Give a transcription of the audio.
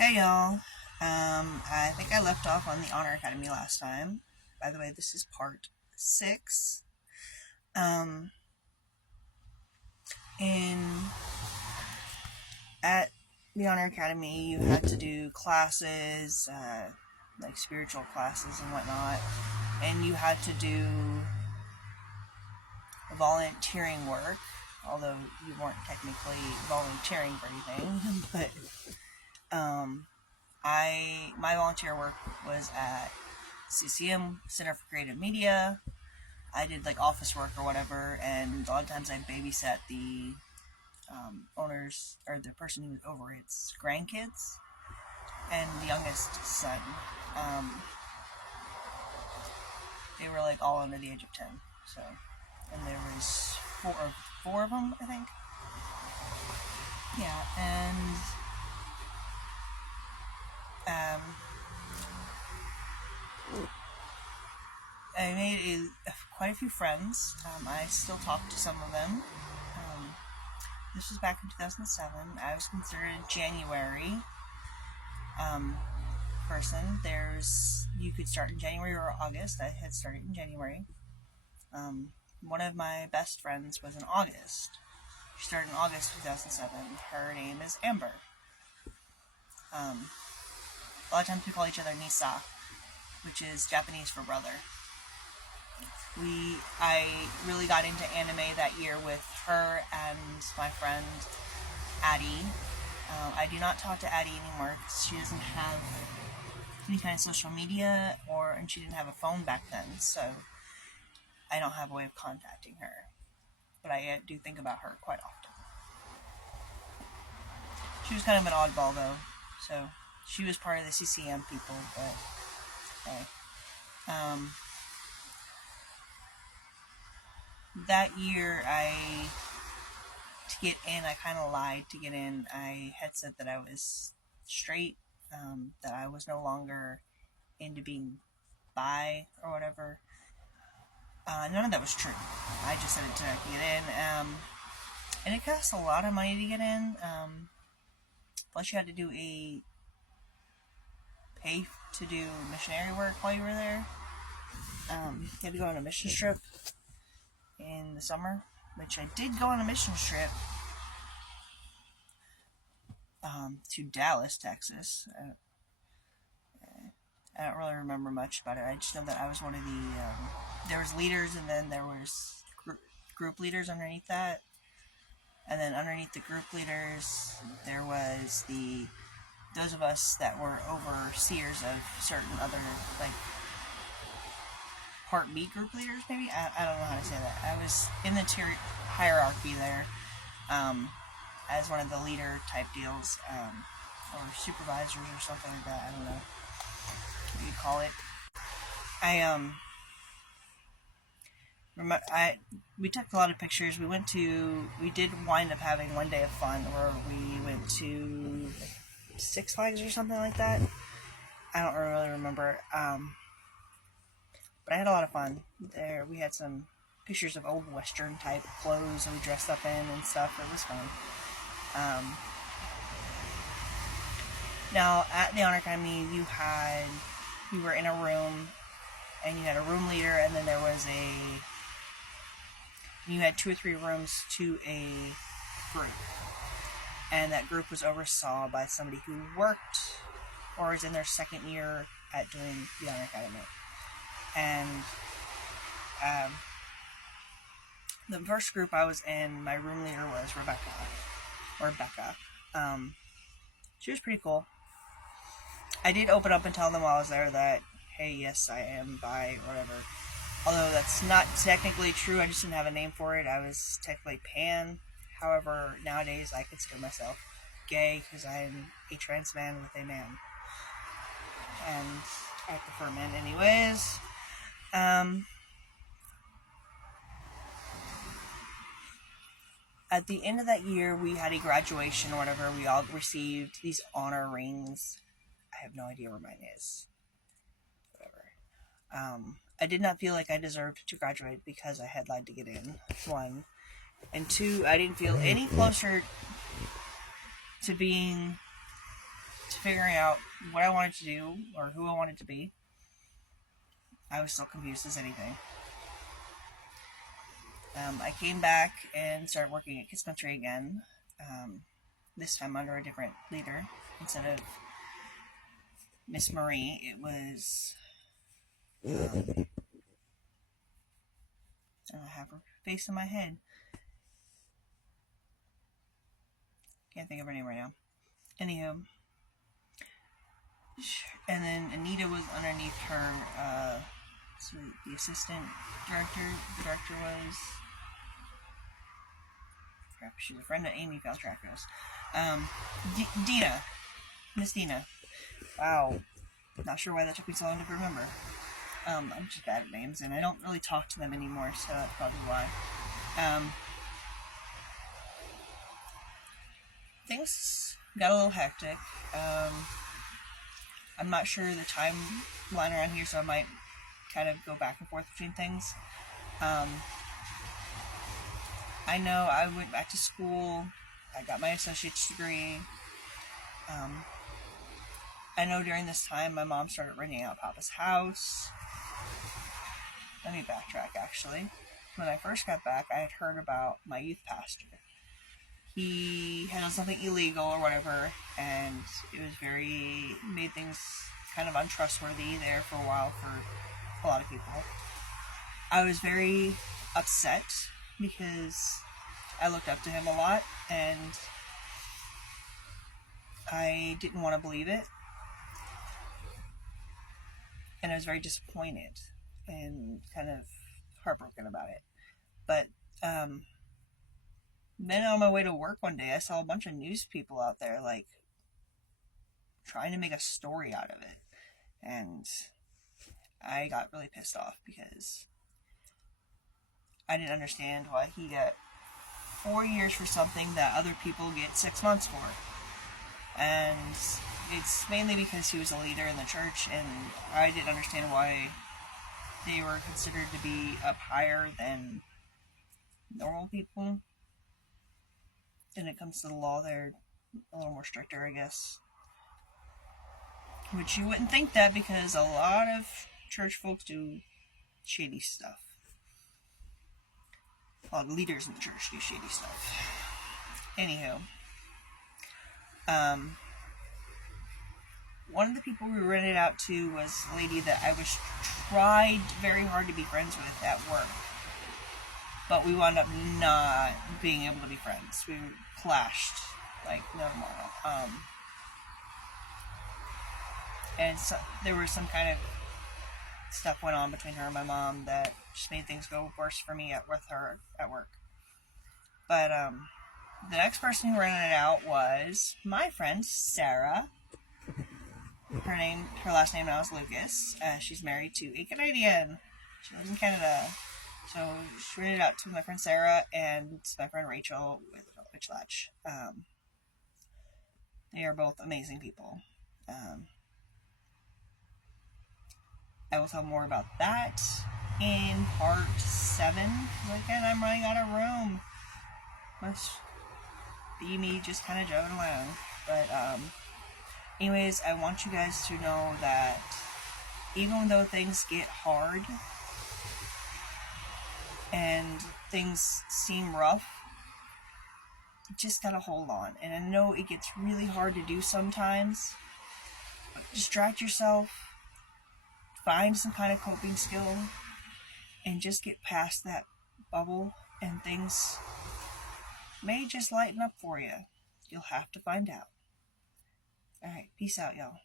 Hey y'all. I think I left off on the Honor Academy last time. By the way, this is part 6. Um, in at the Honor Academy, you had to do classes, like spiritual classes and whatnot, and you had to do volunteering work. Although you weren't technically volunteering for anything, but my volunteer work was at CCM, Center for Creative Media. I did like office work or whatever, and a lot of times I babysat the owners or the person who was over its grandkids and the youngest son. Um, they were like all under the age of 10, so and there was four of them, I think. Yeah, and um, I made quite a few friends. I still talk to some of them. This was back in 2007. I was considered January person. You could start in January or August. I had started in January. One of my best friends was in August. She started in August 2007. Her name is Amber. A lot of times we call each other Nisa, which is Japanese for brother. I really got into anime that year with her and my friend Addie. I do not talk to Addie anymore because she doesn't have any kind of social media, and she didn't have a phone back then, so I don't have a way of contacting her. But I do think about her quite often. She was kind of an oddball though, so she was part of the CCM people, but hey. That year, to get in, I kind of lied to get in. I had said that I was straight, that I was no longer into being bi or whatever. None of that was true. I just said it to get in. And it cost a lot of money to get in. Plus, you had to do pay to do missionary work while you were there. You had to go on a mission trip in the summer, which I did go on a mission trip to Dallas, Texas. I don't really remember much about it. I just know that I was one of there was leaders, and then there was group leaders underneath that. And then underneath the group leaders, there was those of us that were overseers of certain other, like, Part B group leaders, maybe? I don't know how to say that. I was in the hierarchy there, as one of the leader type deals, or supervisors or something like that. I don't know what you call it. We took a lot of pictures. We did wind up having one day of fun where we went to Six Flags or something like that. I don't really remember. But I had a lot of fun there. We had some pictures of old Western type clothes that we dressed up in and stuff. It was fun. Now at the Honor Academy, you were in a room, and you had a room leader, and then you had 2 or 3 rooms to a group, and that group was oversaw by somebody who worked or is in their second year at doing the Honor Academy. And the first group I was in, my room leader was Rebecca. She was pretty cool. I did open up and tell them while I was there that, hey, yes, I am bi, or whatever. Although that's not technically true, I just didn't have a name for it. I was technically pan. However, nowadays I consider myself gay because I'm a trans man with a man. And I prefer men anyways. At the end of that year, we had a graduation or whatever. We all received these honor rings. I have no idea where mine is. Whatever. I did not feel like I deserved to graduate because I had lied to get in, 1. And 2, I didn't feel any closer to figuring out what I wanted to do or who I wanted to be. I was still confused as anything. I came back and started working at Kids Country again, this time under a different leader. Instead of Miss Marie, it was... I have her face in my head. Can't think of her name right now. Anywho. And then Anita was underneath her, so the assistant director. The director was... Crap, she's a friend of Amy Faltracos. Dina. Miss Dina. Wow. Not sure why that took me so long to remember. I'm just bad at names, and I don't really talk to them anymore, so that's probably why. Things got a little hectic. I'm not sure the timeline around here, so I might kind of go back and forth between things. I know I went back to school. I got my associate's degree. I know during this time my mom started renting out Papa's house. Let me backtrack, actually. When I first got back, I had heard about my youth pastor. He had done something illegal or whatever, and it was made things kind of untrustworthy there for a while for a lot of people. I was very upset because I looked up to him a lot, and I didn't want to believe it. And I was very disappointed and kind of heartbroken about it. But then on my way to work one day, I saw a bunch of news people out there, like, trying to make a story out of it. And I got really pissed off because I didn't understand why he got 4 years for something that other people get 6 months for. And it's mainly because he was a leader in the church, and I didn't understand why they were considered to be up higher than normal people. When it comes to the law, they're a little more stricter, I guess. Which you wouldn't think that, because a lot of church folks do shady stuff. A lot of leaders in the church do shady stuff. Anywho. One of the people we rented out to was a lady that I was tried very hard to be friends with at work. But we wound up not being able to be friends. We clashed like no tomorrow. And so, there was some kind of stuff went on between her and my mom that just made things go worse for me with her at work. But the next person who rented it out was my friend Sarah. Her last name now is Lucas. She's married to a Canadian. She lives in Canada. So she rented it out to my friend Sarah and my friend Rachel with Witch Latch. They are both amazing people. I will tell more about that in part 7. Again, I'm running out of room. Must be me just kind of joking around. But, anyways, I want you guys to know that even though things get hard and things seem rough, you just gotta hold on. And I know it gets really hard to do sometimes, but distract yourself, find some kind of coping skill, and just get past that bubble, and things may just lighten up for you. You'll have to find out. Alright, peace out, y'all.